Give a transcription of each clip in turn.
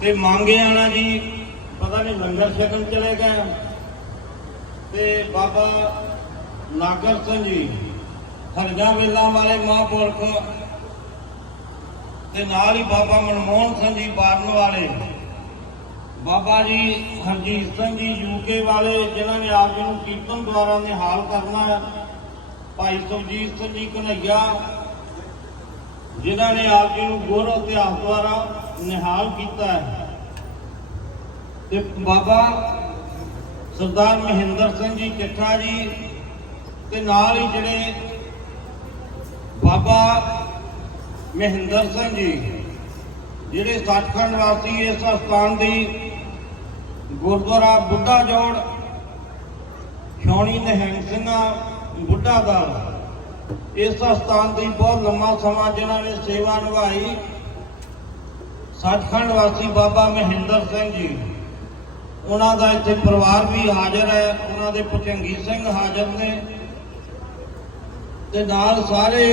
ਤੇ ਮੰਗੇ ਆਣਾ ਜੀ, ਪਤਾ ਨਹੀਂ ਲੰਗਰ ਛਕਣ ਚਲੇ ਗਏ। ਤੇ ਬਾਬਾ ਨਾਗਰ ਸਿੰਘ ਜੀ, ਹਰਜਾ ਵੇਲਾ ਵਾਲੇ ਮਹਾਂਪੁਰਖ ਤੇ ਨਾਲ ਹੀ ਬਾਬਾ ਮਨਮੋਹਨ ਸਿੰਘ ਜੀ ਬਾਰਨ ਵਾਲੇ। ਬਾਬਾ ਜੀ ਹਰਜੀਤ ਸਿੰਘ ਜੀ ਯੂਕੇ ਵਾਲੇ, ਜਿਨ੍ਹਾਂ ਨੇ ਆਪ ਜੀ ਨੂੰ ਕੀਰਤਨ ਦੁਆਰਾ ਨਿਹਾਲ ਕਰਨਾ ਭਾਈ ਸੁਖਜੀਤ ਸਿੰਘ ਜੀ ਕਨਈਆ ਜਿਨ੍ਹਾਂ ਨੇ ਆਪ ਜੀ ਨੂੰ ਗੁਰ ਇਤਿਹਾਸ ਦੁਆਰਾ ਨਿਹਾਲ ਕੀਤਾ ਹੈ। ਤੇ ਬਾਬਾ ਸਰਦਾਰ ਮਹਿੰਦਰ ਸਿੰਘ ਜੀ ਕਿੱਠਾ ਜੀ ਤੇ ਨਾਲ ਹੀ ਜਿਹੜੇ ਬਾਬਾ ਮਹਿੰਦਰ ਸਿੰਘ ਜੀ, ਜਿਹੜੇ ਸੱਚਖੰਡ ਵਾਸੀ ਇਸ ਸਥਾਨ ਦੀ ਗੁਰਦੁਆਰਾ ਬੁੱਢਾ ਜੋੜ, ਛਾਉਣੀ ਨਿਹੰਗ ਸਿੰਘਾਂ ਬੁੱਢਾ ਦਲ, ਇਸ ਸਥਾਨ ਦੀ ਬਹੁਤ ਲੰਮਾ ਸਮਾਂ ਜਿਨ੍ਹਾਂ ਨੇ ਸੇਵਾ ਨਿਭਾਈ। ਸੱਚਖੰਡ ਵਾਸੀ ਬਾਬਾ ਮਹਿੰਦਰ ਸਿੰਘ ਜੀ। ਉਹਨਾਂ ਦਾ ਇੱਥੇ ਪਰਿਵਾਰ ਵੀ ਹਾਜ਼ਰ ਹੈ। ਉਹਨਾਂ ਦੇ ਪਚੰਗੀ ਸਿੰਘ ਹਾਜ਼ਰ ਨੇ। ਤੇ ਨਾਲ ਸਾਰੇ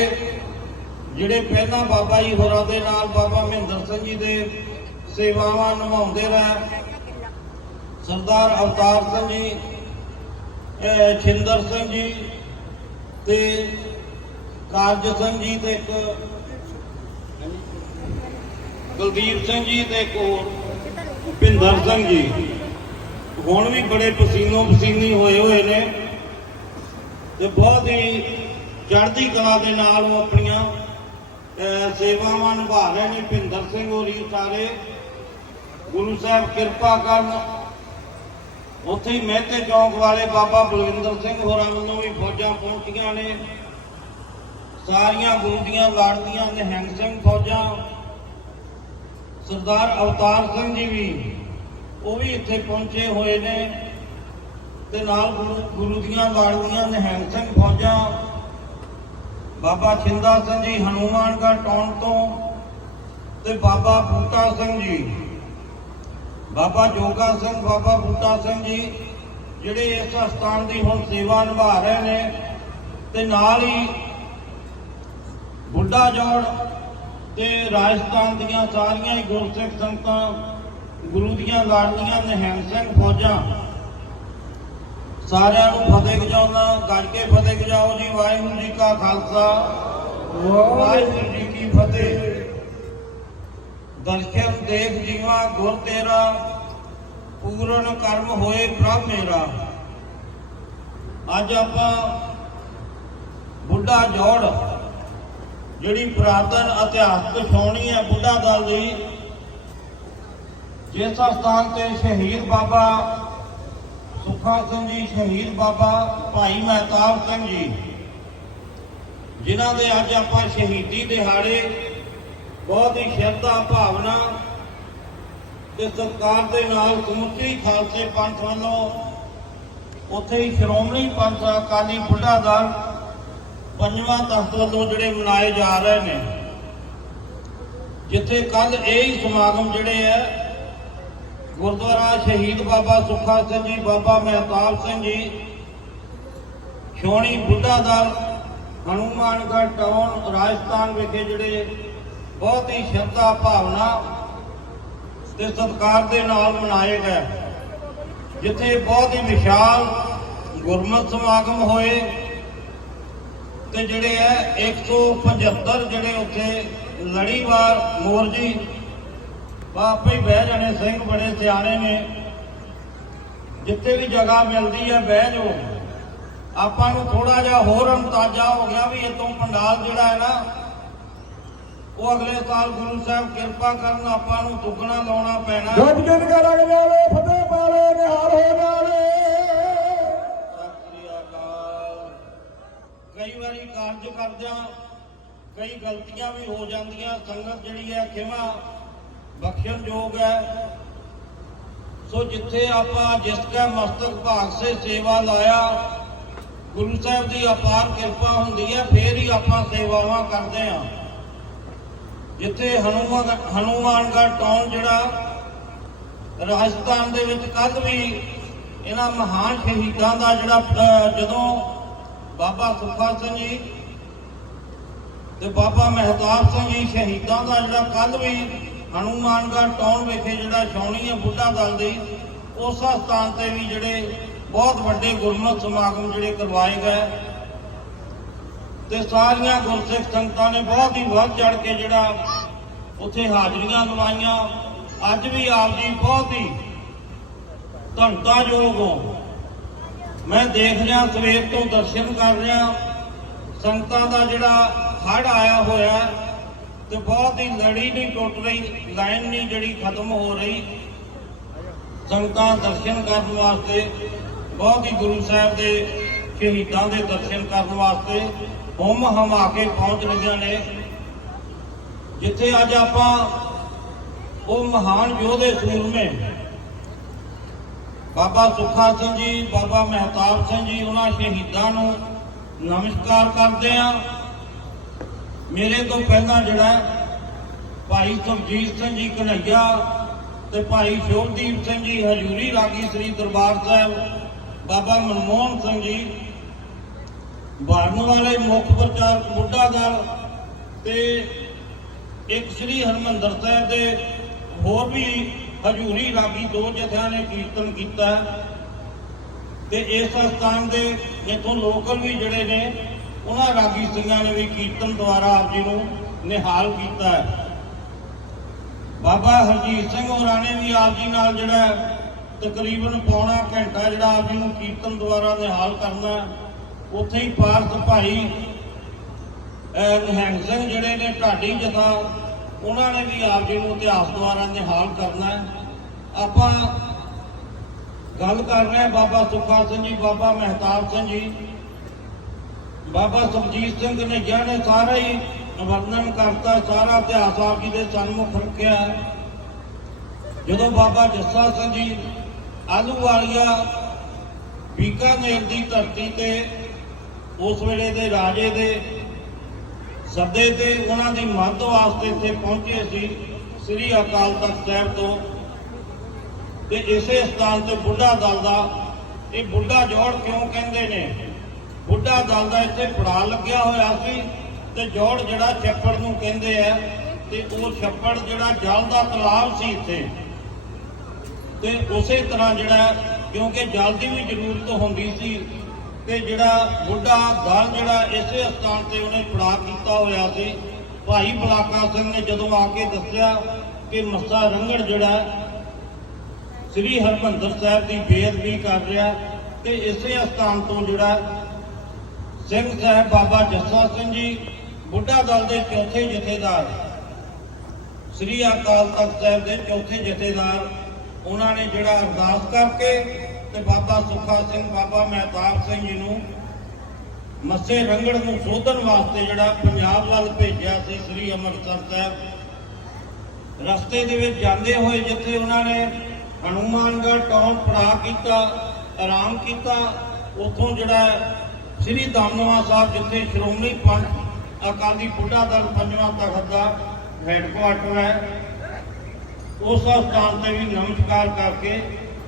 ਜਿਹੜੇ ਪਹਿਲਾਂ ਬਾਬਾ ਜੀ ਹੋਰਾਂ ਦੇ ਨਾਲ ਬਾਬਾ ਮਹਿੰਦਰ ਸਿੰਘ ਜੀ ਦੇ ਸੇਵਾਵਾਂ ਨਿਭਾਉਂਦੇ ਰਹੇ। ਸਰਦਾਰ ਅਵਤਾਰ ਸਿੰਘ ਜੀ ਛਿੰਦਰ ਸਿੰਘ ਜੀ ਤੇ ਕਾਰਜ ਸਿੰਘ ਜੀ ਤੇ ਇੱਕ ਕੁਲਦੀਪ ਸਿੰਘ ਜੀ ਤੇ ਇੱਕ ਹੋਰ, ਭਿੰਦਰ ਸਿੰਘ ਜੀ। ਹੁਣ ਵੀ ਬੜੇ ਪਸੀਨੋ ਪਸੀਨੀ ਹੋਏ ਹੋਏ ਨੇ ਤੇ ਬਹੁਤ ਹੀ ਚੜ੍ਹਦੀ ਕਲਾ ਦੇ ਨਾਲ ਉਹ ਆਪਣੀਆਂ ਸੇਵਾਵਾਂ ਨਿਭਾ ਰਹੇ ਨੇ ਭਿੰਦਰ ਸਿੰਘ ਹੋਰੀ ਸਾਰੇ ਗੁਰੂ ਸਾਹਿਬ ਕਿਰਪਾ ਕਰਨ। ਉੱਥੇ ਹੀ ਮਹਿਤੇ ਚੌਂਕ ਵਾਲੇ ਬਾਬਾ ਬਲਵਿੰਦਰ ਸਿੰਘ ਹੋਰਾਂ ਵੱਲੋਂ ਵੀ ਫੌਜਾਂ ਪਹੁੰਚੀਆਂ ਨੇ। ਸਾਰੀਆਂ ਗੁਰੂ ਦੀਆਂ ਲਾੜਦੀਆਂ ਨਿਹੰਗ ਸਿੰਘ ਫੌਜਾਂ ਸਰਦਾਰ ਅਵਤਾਰ ਸਿੰਘ ਜੀ ਵੀ, ਉਹ ਵੀ ਇੱਥੇ ਪਹੁੰਚੇ ਹੋਏ ਨੇ ਤੇ ਨਾਲ ਗੁਰੂ ਗੁਰੂ ਦੀਆਂ ਲਾੜਦੀਆਂ ਨਿਹੰਗ ਸਿੰਘ ਫੌਜਾਂ, ਬਾਬਾ ਛਿੰਦਾ ਸਿੰਘ ਜੀ ਹਨੂਮਾਨਗੜ੍ਹ ਟਾਉਣ ਤੋਂ ਤੇ ਬਾਬਾ ਬੂਟਾ ਸਿੰਘ ਜੀ, ਬਾਬਾ ਜੋਗਾ ਸਿੰਘ, ਬਾਬਾ ਬੂਟਾ ਸਿੰਘ ਜੀ, ਜਿਹੜੇ ਇਸ ਸਥਾਨ ਦੀ ਹੁਣ ਸੇਵਾ ਨਿਭਾ ਰਹੇ ਨੇ ਤੇ ਨਾਲ ਹੀ ਬੁੱਢਾ ਜੋੜ ਤੇ ਰਾਜਸਥਾਨ ਦੀਆਂ ਸਾਰੀਆਂ ਹੀ ਗੁਰਸਿੱਖ ਸੰਗਤਾਂ, ਗੁਰੂ ਦੀਆਂ ਲਾਡਲੀਆਂ ਨਿਹੰਗ ਸਿੰਘ ਫੌਜਾਂ। ਸਾਰਿਆਂ ਨੂੰ ਫਤਿਹ ਗਜਾਉਣਾ ਗੱਜ ਫਤਿਹ ਗਜਾਓ ਜੀ, ਵਾਹਿਗੁਰੂ ਜੀ ਕਾ ਖਾਲਸਾ। ਵਾਹਿਗੁਰੂ ਜੀ ਕੀ ਫਤਿਹ। ਦਰਸ਼ਨ ਦੇਖ ਜੀਵਾ, ਗੁਰ ਤੇਰਾ, ਪੂਰਨ ਕਰਮ ਹੋਏ ਪ੍ਰਭ ਮੇਰਾ। ਅੱਜ ਆਪਾਂ ਬੁੱਢਾ ਜੋੜ ਜਿਹੜੀ ਪੁਰਾਤਨ ਇਤਿਹਾਸਕ ਛਾਉਣੀ ਹੈ ਬੁੱਢਾ ਦਲ ਦੀ, ਜਿਸ ਸਥਾਨ ਤੇ ਸ਼ਹੀਦ ਬਾਬਾ ਸੁਖਾ ਸਿੰਘ ਜੀ, ਸ਼ਹੀਦ ਬਾਬਾ ਭਾਈ ਮਹਿਤਾਬ ਸਿੰਘ ਜੀ, ਜਿਨ੍ਹਾਂ ਦੇ ਅੱਜ ਆਪਾਂ ਸ਼ਹੀਦੀ ਦਿਹਾੜੇ, ਬਹੁਤ ਹੀ ਸ਼ਰਧਾ ਭਾਵਨਾ ਤੇ ਸਤਿਕਾਰ ਦੇ ਨਾਲ ਸਮੁੱਚੀ ਖਾਲਸੇ ਪੰਥ ਵੱਲੋਂ ਉੱਥੇ ਹੀ ਸ਼੍ਰੋਮਣੀ ਪੰਥ ਅਕਾਲੀ ਬੁੱਢਾ ਦਲ ਪੰਜਵਾਂ ਤਖਤ ਵੱਲੋਂ ਜਿਹੜੇ ਮਨਾਏ ਜਾ ਰਹੇ ਨੇ, ਜਿੱਥੇ ਕੱਲ ਇਹ ਹੀ ਸਮਾਗਮ ਜਿਹੜੇ ਹੈ ਗੁਰਦੁਆਰਾ ਸ਼ਹੀਦ ਬਾਬਾ ਸੁੱਖਾ ਸਿੰਘ ਜੀ, ਬਾਬਾ ਮਹਿਤਾਬ ਸਿੰਘ ਜੀ, ਛੋਣੀ ਬੁੱਢਾ ਦਲ, ਹਨੂਮਾਨਗੜ੍ਹ ਟਾਊਨ, ਰਾਜਸਥਾਨ ਵਿਖੇ ਜਿਹੜੇ ਬਹੁਤ ਹੀ ਸ਼ਰਧਾ ਭਾਵਨਾ ਤੇ ਸਤਿਕਾਰ ਦੇ ਨਾਲ ਮਨਾਏ ਗਏ। ਜਿੱਥੇ ਬਹੁਤ ਹੀ ਵਿਸ਼ਾਲ ਗੁਰਮਤਿ ਸਮਾਗਮ ਹੋਏ ਤੇ ਜਿਹੜੇ ਹੈ 175 ਜਿਹੜੇ ਉੱਥੇ ਲੜੀਵਾਰ ਮੋਰਜੀ ਆਪੇ ਹੀ ਬਹਿ ਜਾਣੇ, ਸਿੰਘ ਬੜੇ ਸਿਆਣੇ ਨੇ। ਜਿੱਥੇ ਵੀ ਜਗ੍ਹਾ ਮਿਲਦੀ ਹੈ ਬਹਿ ਜਾਓ। ਆਪਾਂ ਨੂੰ ਥੋੜਾ ਜਿਹਾ ਹੋਰ ਅੰਤਾਜ਼ਾ ਹੋ ਗਿਆ ਵੀ ਇਤੋਂ ਪੰਡਾਲ ਜਿਹੜਾ ਹੈ ਨਾ, ਉਹ ਅਗਲੇ ਸਾਲ ਗੁਰੂ ਸਾਹਿਬ ਕਿਰਪਾ ਕਰਨ ਆਪਾਂ ਨੂੰ ਦੁੱਗਣਾ ਲਾਉਣਾ ਪੈਣਾ। ਗੱਜ ਕੇ ਨਗਾਰਾ ਗਜਾਵੇ ਫਤਿਹ ਪਾਵੇ, ਨਿਹਾਲ ਹੋ ਜਾਵੇ ਕਈ ਵਾਰੀ ਕਾਰਜ ਕਰਦਿਆਂ ਕਈ ਗਲਤੀਆਂ ਵੀ ਹੋ ਜਾਂਦੀਆਂ। ਸੰਗਤ ਜਿਹੜੀ ਹੈ ਖਿਮਾ ਬਖਸ਼ਣਯੋਗ ਹੈ। ਸੋ ਜਿੱਥੇ ਆਪਾਂ ਜਿਸ ਕਾ ਮਸਤਕ ਭਾਗ ਸੇ ਸੇਵਾ ਲਾਇਆ, ਗੁਰੂ ਸਾਹਿਬ ਦੀ ਅਪਾਰ ਕਿਰਪਾ ਹੁੰਦੀ ਹੈ, ਫੇਰ ਹੀ ਆਪਾਂ ਸੇਵਾਵਾਂ ਕਰਦੇ ਹਾਂ। ਜਿੱਥੇ ਹਨੂਮਾਨ, ਹਨੂਮਾਨਗੜ੍ਹ ਟਾਊਨ ਜਿਹੜਾ, ਰਾਜਸਥਾਨ ਦੇ ਵਿੱਚ ਕੱਲ ਵੀ ਇਹਨਾਂ ਮਹਾਨ ਸ਼ਹੀਦਾਂ ਦਾ ਜਿਹੜਾ ਜਦੋਂ ਬਾਬਾ ਸੁੱਖਾ ਸਿੰਘ ਜੀ ਤੇ ਬਾਬਾ ਮਹਿਤਾਬ ਸਿੰਘ ਜੀ ਸ਼ਹੀਦਾਂ ਦਾ ਜਿਹੜਾ ਕੱਲ ਵੀ ਹਨੂਮਾਨਗੜ੍ਹ ਟਾਊਨ ਵਿਖੇ ਜਿਹੜਾ ਛਾਉਣੀ ਹੈ ਬੁੱਢਾ ਦਲ ਦੀ, ਉਸ ਸਥਾਨ ਤੇ ਵੀ ਜਿਹੜੇ ਬਹੁਤ ਵੱਡੇ ਗੁਰਮਤਿ ਸਮਾਗਮ ਜਿਹੜੇ ਕਰਵਾਏ ਗਏ। ਤੇ ਸਾਰੀਆਂ ਗੁਰਸਿੱਖ ਸੰਗਤਾਂ ਨੇ ਬਹੁਤ ਹੀ ਵੱਧ ਚੜ ਕੇ ਜਿਹੜਾ ਉੱਥੇ ਹਾਜ਼ਰੀਆਂ ਲਵਾਈਆਂ ਅੱਜ ਵੀ ਆਪ ਜੀ ਬਹੁਤ ਹੀ ਧੰਨਤਾਯੋਗ ਹੋ। ਮੈਂ ਦੇਖ ਰਿਹਾ, ਸਵੇਰ ਤੋਂ ਦਰਸ਼ਨ ਕਰ ਰਿਹਾ। ਸੰਗਤਾਂ ਦਾ ਜਿਹੜਾ ਹੜ ਆਇਆ ਹੋਇਆ ਹੈ ਤੇ ਬਹੁਤ ਹੀ ਲੜੀ ਨਹੀਂ ਟੁੱਟ ਰਹੀ, ਲਾਈਨ ਨਹੀਂ ਜਿਹੜੀ ਖਤਮ ਹੋ ਰਹੀ। ਸੰਗਤਾਂ ਦਰਸ਼ਨ ਕਰਨ ਵਾਸਤੇ, ਬਹੁਤ ਹੀ ਗੁਰੂ ਸਾਹਿਬ ਦੇ ਸ਼ਹੀਦਾਂ ਦੇ ਦਰਸ਼ਨ ਕਰਨ ਵਾਸਤੇ ਹੁਮ ਹਮਾ ਕੇ ਪਹੁੰਚ ਰਹੀਆਂ ਨੇ। ਜਿੱਥੇ ਅੱਜ ਆਪਾਂ ਉਹ ਮਹਾਨ ਯੋਧੇ ਸੂਰਮੇ ਬਾਬਾ ਸੁੱਖਾ ਸਿੰਘ ਜੀ, ਬਾਬਾ ਮਹਿਤਾਬ ਸਿੰਘ ਜੀ, ਉਹਨਾਂ ਸ਼ਹੀਦਾਂ ਨੂੰ ਨਮਸਕਾਰ ਕਰਦੇ ਆ ਮੇਰੇ ਤੋਂ ਪਹਿਲਾਂ ਜਿਹੜਾ ਭਾਈ ਸੁਖਜੀਤ ਸਿੰਘ ਜੀ ਕਨਈਆ ਤੇ ਭਾਈ ਸ਼ੋਭਦੀਪ ਸਿੰਘ ਜੀ, ਹਜੂਰੀ ਰਾਗੀ ਸ੍ਰੀ ਦਰਬਾਰ ਸਾਹਿਬ, ਬਾਬਾ ਮਨਮੋਹਨ ਸਿੰਘ ਜੀ ਬਾਰਨ ਵਾਲੇ ਮੁੱਖ ਪ੍ਰਚਾਰਕ ਬੁੱਢਾ ਦਲ ਤੇ ਇੱਕ ਸ੍ਰੀ ਹਰਮੰਦਰ ਸਾਹਿਬ ਦੇ ਹੋਰ ਵੀ ਹਜੂਰੀ ਰਾਗੀ ਦੋ ਜਥਿਆਂ ਨੇ ਕੀਰਤਨ ਕੀਤਾ ਹੈ। ਤੇ ਇਸ ਸਥਾਨ ਦੇ ਇਥੋਂ ਲੋਕਲ ਵੀ ਜਿਹੜੇ ਨੇ ਉਹਨਾਂ ਰਾਗੀ ਸਿੰਘਾਂ ਨੇ ਵੀ ਕੀਰਤਨ ਦੁਆਰਾ ਆਪ ਜੀ ਨੂੰ ਨਿਹਾਲ ਕੀਤਾ ਹੈ ਬਾਬਾ ਹਰਜੀਤ ਸਿੰਘ ਹੋਰਾਂ ਨੇ ਵੀ ਆਪ ਜੀ ਨਾਲ ਜਿਹੜਾ ਤਕਰੀਬਨ ਪੌਣਾ ਘੰਟਾ ਜਿਹੜਾ ਆਪ ਜੀ ਨੂੰ ਕੀਰਤਨ ਦੁਆਰਾ ਨਿਹਾਲ ਕਰਨਾ ਉੱਥੇ ਹੀ ਪਾਰਸ ਭਾਈ ਅਹ, ਨਿਹੰਗ ਸਿੰਘ ਜਿਹੜੇ ਨੇ ਢਾਡੀ ਜਥਾ ਉਹਨਾਂ ਨੇ ਵੀ ਆਪ ਜੀ ਨੂੰ ਇਤਿਹਾਸ ਦੁਆਰਾ ਨਿਹਾਲ ਕਰਨਾ ਹੈ। ਆਪਾਂ ਗੱਲ ਕਰ ਰਹੇ ਹਾਂ ਬਾਬਾ ਸੁੱਖਾ ਸਿੰਘ ਜੀ, ਬਾਬਾ ਮਹਿਤਾਬ ਸਿੰਘ ਜੀ। ਬਾਬਾ ਸੁਖਜੀਤ ਸਿੰਘ ਨੇ ਨੇ ਸਾਰਾ ਹੀ ਵਰਣਨ ਕਰਤਾ, ਸਾਰਾ ਇਤਿਹਾਸ ਆਪ ਜੀ ਦੇ ਸਨਮੁਖ ਰੱਖਿਆ ਜਦੋਂ ਬਾਬਾ ਜੱਸਾ ਸਿੰਘ ਜੀ ਆਲੂ ਆਲੂਵਾਲੀਆ ਬੀਕਾਨੇਰ ਦੀ ਧਰਤੀ ਤੇ, ਉਸ ਵੇਲੇ ਦੇ ਰਾਜੇ ਦੇ ਸੱਦੇ ਤੇ ਉਹਨਾਂ ਦੀ ਮਦਦ ਵਾਸਤੇ ਇੱਥੇ ਪਹੁੰਚੇ ਸੀ, ਸ੍ਰੀ ਅਕਾਲ ਤਖਤ ਸਾਹਿਬ ਤੋਂ। ਤੇ ਇਸੇ ਸਥਾਨ ਤੇ ਬੁੱਢਾ ਦਲ ਦਾ, ਇਹ ਬੁੱਢਾ ਜੋੜ ਕਿਉਂ ਕਹਿੰਦੇ ਨੇ? ਬੁੱਢਾ ਦਲ ਦਾ ਇੱਥੇ ਪੜਾ ਲੱਗਿਆ ਹੋਇਆ ਸੀ ਤੇ ਜੋੜ ਜਿਹੜਾ ਛੱਪੜ ਨੂੰ ਕਹਿੰਦੇ ਆ, ਤੇ ਉਹ ਛੱਪੜ ਜਿਹੜਾ ਜਲ ਦਾ ਤਲਾਬ ਸੀ ਇੱਥੇ। ਤੇ ਉਸੇ ਤਰ੍ਹਾਂ ਜਿਹੜਾ, ਕਿਉਂਕਿ ਜਲ ਦੀ ਵੀ ਜ਼ਰੂਰਤ ਹੁੰਦੀ ਸੀ ਤੇ ਜਿਹੜਾ ਬੁੱਢਾ ਦਲ ਜਿਹੜਾ ਇਸੇ ਸਥਾਨ ਤੇ ਉਹਨੇ ਪੜਾਅ ਕੀਤਾ ਹੋਇਆ ਸੀ, ਭਾਈ ਬਲਾਕਾ ਸਿੰਘ ਨੇ ਜਦੋਂ ਆ ਕੇ ਦੱਸਿਆ ਕਿ ਮੱਸਾ ਰੰਗੜ ਜਿਹੜਾ ਸ੍ਰੀ ਹਰਮੰਦਰ ਸਾਹਿਬ ਦੀ ਬੇਅਦਬੀ ਕਰ ਰਿਹਾ ਤੇ ਇਸੇ ਸਥਾਨ ਤੋਂ ਜਿਹੜਾ ਸਿੰਘ ਸਾਹਿਬ ਬਾਬਾ ਜੱਸਾ ਸਿੰਘ ਜੀ, ਬੁੱਢਾ ਦਲ ਦੇ ਚੌਥੇ ਜਥੇਦਾਰ, ਸ੍ਰੀ ਅਕਾਲ ਤਖਤ ਸਾਹਿਬ ਦੇ ਚੌਥੇ ਜਥੇਦਾਰ, ਉਹਨਾਂ ਨੇ ਜਿਹੜਾ ਅਰਦਾਸ ਕਰਕੇ ਤੇ ਬਾਬਾ ਸੁੱਖਾ ਸਿੰਘ, ਬਾਬਾ ਮਹਿਤਾਬ ਸਿੰਘ ਜੀ ਨੂੰ ਮੱਸੇ ਰੰਗੜ ਨੂੰ ਸੋਧਣ ਵਾਸਤੇ ਜਿਹੜਾ ਪੰਜਾਬ ਵੱਲ ਭੇਜਿਆ ਸੀ ਸ੍ਰੀ ਅੰਮ੍ਰਿਤਸਰ ਸਾਹਿਬ। ਰਸਤੇ ਦੇ ਵਿੱਚ ਜਾਂਦੇ ਹੋਏ ਜਿੱਥੇ ਉਹਨਾਂ ਨੇ ਹਨੂਮਾਨਗੜ੍ਹ ਟਾਊਨ ਪੜਾ ਕੀਤਾ, ਆਰਾਮ ਕੀਤਾ, ਉੱਥੋਂ ਜਿਹੜਾ ਸ੍ਰੀ ਦਮਦਮਾ ਸਾਹਿਬ ਜਿੱਥੇ ਸ਼੍ਰੋਮਣੀ ਪੰਥ ਅਕਾਲੀ ਬੁੱਢਾ ਦਲ ਪੰਜਵਾਂ ਤਖਤ ਦਾ ਹੈੱਡਕੁਆਰਟਰ ਹੈ, ਉਸ ਸਥਾਨ ਤੇ ਵੀ ਨਮਸਕਾਰ ਕਰਕੇ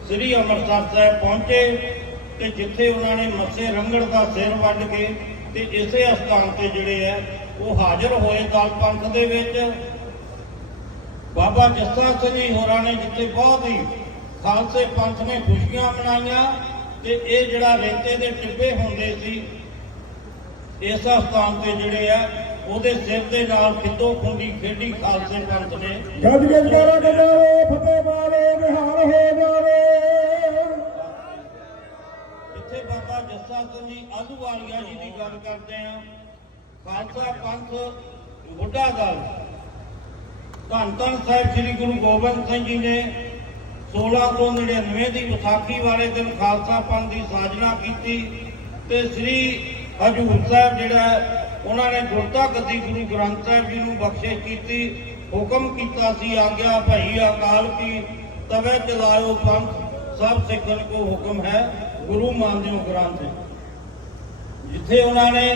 ਸ੍ਰੀ ਅੰਮ੍ਰਿਤਸਰ ਸਾਹਿਬ ਪਹੁੰਚੇ ਤੇ ਜਿੱਥੇ ਉਹਨਾਂ ਨੇ ਮੱਸੇ ਰੰਗੜ ਦਾ ਸਿਰ ਵੱਢ ਕੇ ਤੇ ਇਸੇ ਸਥਾਨ ਤੇ ਜਿਹੜੇ ਆ, ਉਹ ਹਾਜ਼ਰ ਹੋਏ ਦਲ ਪੰਥ ਦੇ ਵਿੱਚ। ਬਾਬਾ ਜੱਸਾ ਸਿੰਘ ਜੀ ਹੋਰਾਂ ਨੇ ਜਿੱਥੇ ਬਹੁਤ ਹੀ ਖਾਲਸੇ ਪੰਥ ਨੇ ਖੁਸ਼ੀਆਂ ਮਨਾਈਆਂ ਤੇ ਇਹ ਜਿਹੜਾ ਰੇਤੇ ਦੇ ਟਿੱਬੇ ਹੁੰਦੇ ਸੀ, ਇਸ ਸਥਾਨ ਤੇ ਜਿਹੜੇ ਆ, ਉਹਦੇ ਸਿਰ ਦੇ ਨਾਲ ਖਿੱਦੋ ਖੁੰਡੀ ਖੇਡੀ ਖਾਲਸੇ ਪੰਥ ਨੇ। ਗੱਜ ਗੱਜ ਕਰਾ। ਕੇ ਜੱਸਾ ਸਿੰਘ ਜੀ ਦੀ ਗੱਲ ਕਰਦੇ ਆ। ਖਾਲਸਾ ਪੰਥ, ਬੁੱਢਾ ਦਲ। ਧੰਨ ਧੰਨ ਸਾਹਿਬ ਸ੍ਰੀ ਗੁਰੂ ਗੋਬਿੰਦ ਸਿੰਘ ਜੀ ਨੇ 1699 ਦੀ ਵਿਸਾਖੀ ਵਾਲੇ ਦਿਨ ਖਾਲਸਾ ਪੰਥ ਦੀ ਸਾਜਨਾ ਕੀਤੀ ਤੇ ਸ੍ਰੀ ਹਜੂਰ ਸਾਹਿਬ ਜਿਹੜਾ ਉਹਨਾਂ ਨੇ ਗੁਰਤਾ ਗੱਦੀ ਗੁਰੂ ਗ੍ਰੰਥ ਸਾਹਿਬ ਜੀ ਨੂੰ ਬਖਸ਼ਿਸ਼ ਕੀਤੀ, ਹੁਕਮ ਕੀਤਾ ਸੀ, ਆਗਿਆ ਭਈ ਅਕਾਲ ਕੀ ਤਵੇ ਚਲਾਇਓ ਪੰਥ, ਸਭ ਸਿੱਖਣ ਕੋ ਹੁਕਮ ਹੈ, ਗੁਰੂ ਮੰਨਿਓ ਗ੍ਰੰਥ। ਜਿੱਥੇ ਉਹਨਾਂ ਨੇ